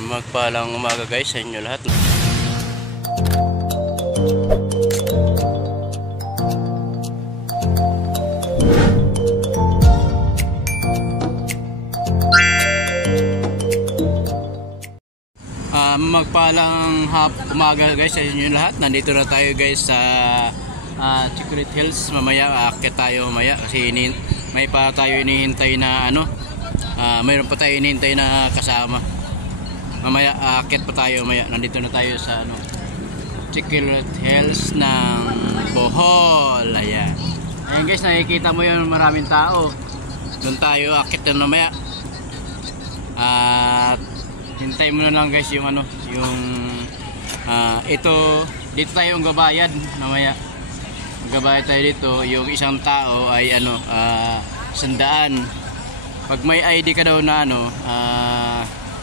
Magpalang umaga guys sa inyo lahat. Magpalang umaga guys sa inyo lahat. Nandito na tayo guys sa Chicorit Hills. Mamaya aakyat tayo mamaya kasi may pa tayo inihintay na mayroon pa tayo inihintay na kasama. Mamaya aakyat pa tayo mamaya. Nandito na tayo sa Chicorit Hills ng Bohol. Ayan. Ayan guys, nakikita mo yun, maraming tao. Doon tayo aakyat na mamaya. At hintay mo na lang guys yung dito tayo ang gabayad mamaya. Gabayad tayo dito. Yung isang tao ay 100. Pag may ID ka daw na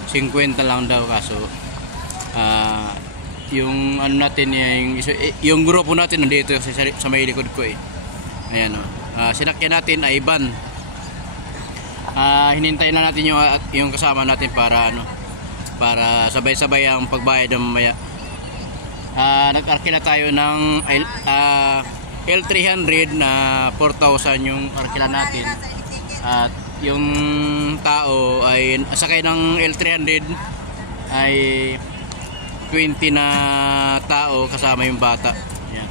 50 lang daw, kaso yung natin yung grupo natin nandito sa may likod ko ayan sinakyan natin ay van. Hinintay na natin yung kasama natin para sabay-sabay ang pagbayad ng mamaya. Nag-arkila tayo ng L300 na 4,000 yung arkila natin. At yung tao ay sakay ng L300 ay 20 na tao kasama yung bata. Yan.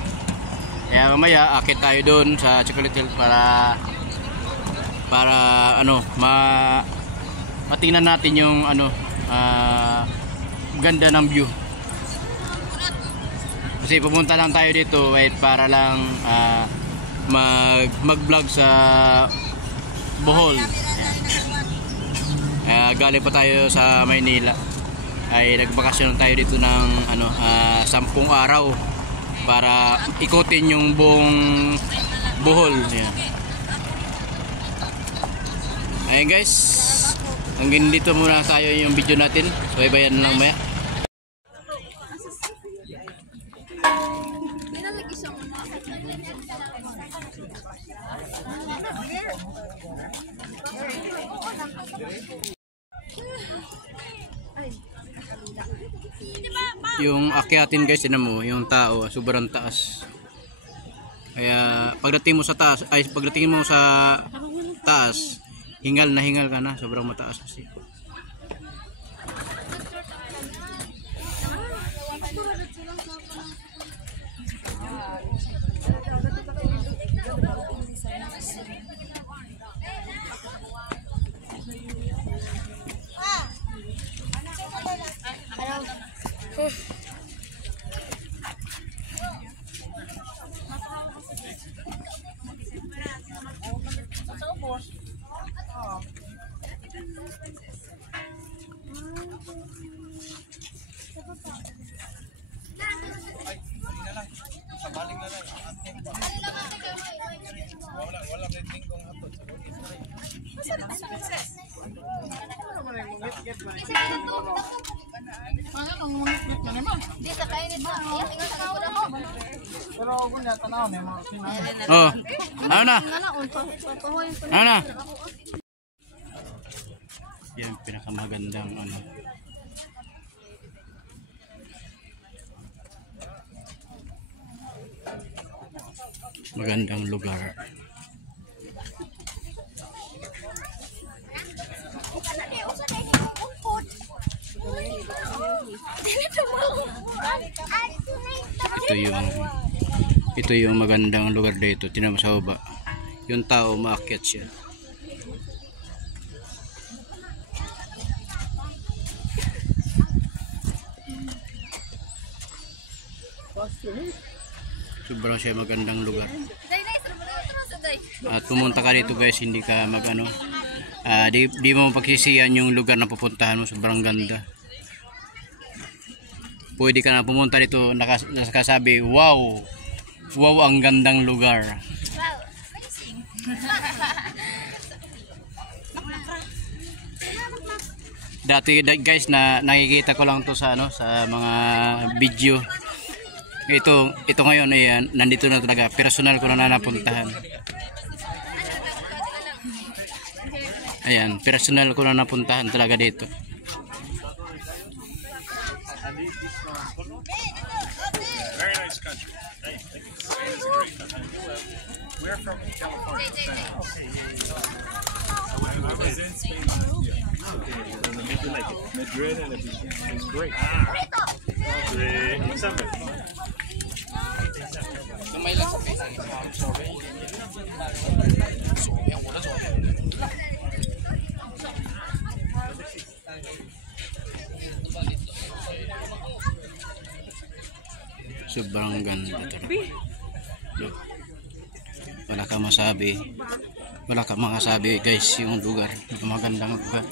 Kaya mamaya akit tayo doon sa Chicorit Hills para matingnan natin yung ganda ng view. Kasi pumunta lang tayo dito para lang mag-vlog sa Bohol. Galing pa tayo sa Maynila. Ay nagbakasyon tayo dito ng 10 araw para ikutin yung buong Bohol. Ayan guys, hanggang dito muna tayo yung video natin. So ibayan lang maya. Yung akyatin guys, tinan mo yung tao, sobrang taas. Kaya pagdating mo sa taas, hingal na hingal ka na, sobrang mataas kasi. Oh, ano na? Ano na? Yan pinakamagandang magandang lugar. Ito yung magandang lugar dito. Tingnan mo sa baba. Yung tao maakyat siya. Sobrang siya magandang lugar. At pumunta ka dito guys, hindi ka di mo pagsisiyan yung lugar na pupuntahan mo. Sobrang ganda. Pwede ka na pumunta dito nakasabi, wow, ang gandang lugar. Wow, amazing. Dati guys nakikita ko lang to sa mga video. Ito ngayon ayan, nandito na talaga. Personal ko na napuntahan. Ayan, personal ko na napuntahan talaga dito. Very nice country. Hey, thank you. Spain is a great country. We're from California. I was in Spain last year. Did you like it? Madrid and everything. It's great. Madrid. Gamay lang sa pesa. Sobrang ganda talaga. Look. Wala ka masabi guys yung lugar. Magandang lugar.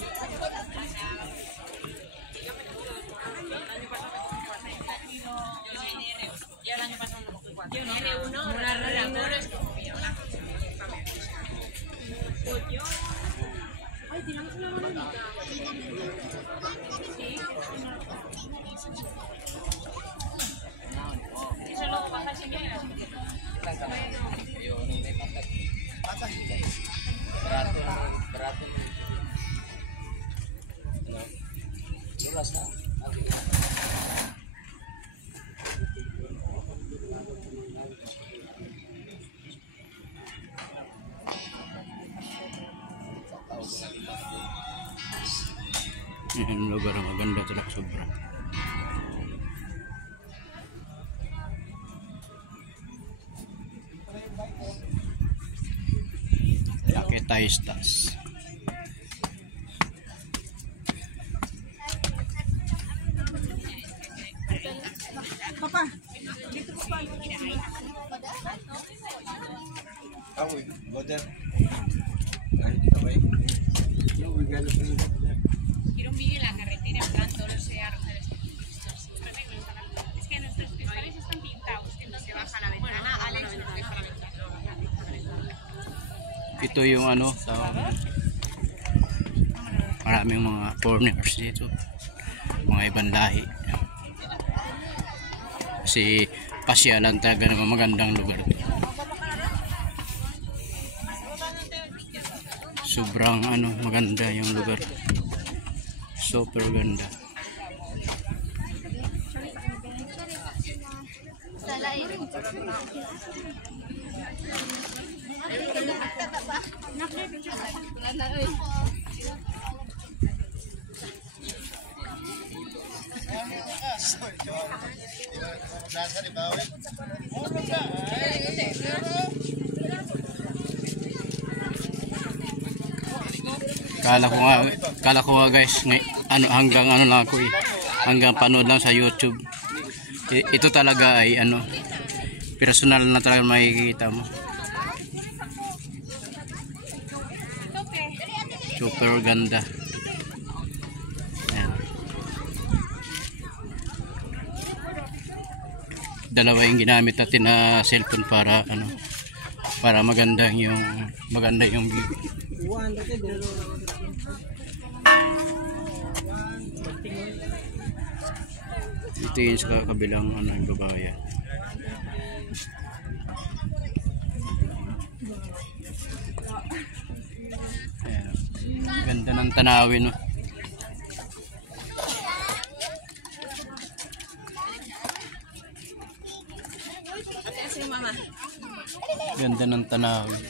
Yung lugar maganda talaga sobra. Laki tayo stas. Papa, dito po pa. Quiero un vídeo en la carretera en plan todos los cerros del es que nuestros cristales están pintados, entonces baja la ventana, Alex nos deja la ventana. Ito yung ano, maraming mga foreigners dito, mga ibang lahi. Kasi pasyalan talaga ng magandang lugar ito. Sobrang ano, maganda yung lugar. Super ganda. Kala ko nga guys, hanggang ano lang ako hanggang panood lang sa YouTube. Ito talaga ay ano, personal na talaga makikita mo. Super ganda. Ayan. Dalawa yung ginamit natin na cellphone para ano, para maganda yung view. Ito yung sa kabilang ano, yung babayan. Ayan. Ganda ng tanawin, no? Ganda ng tanawin.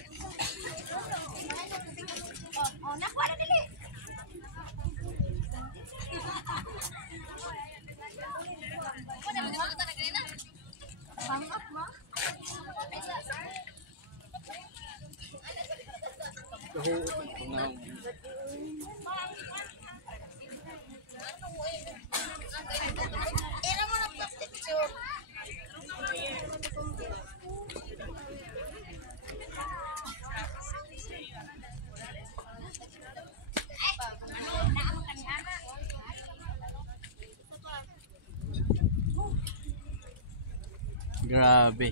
Grabe.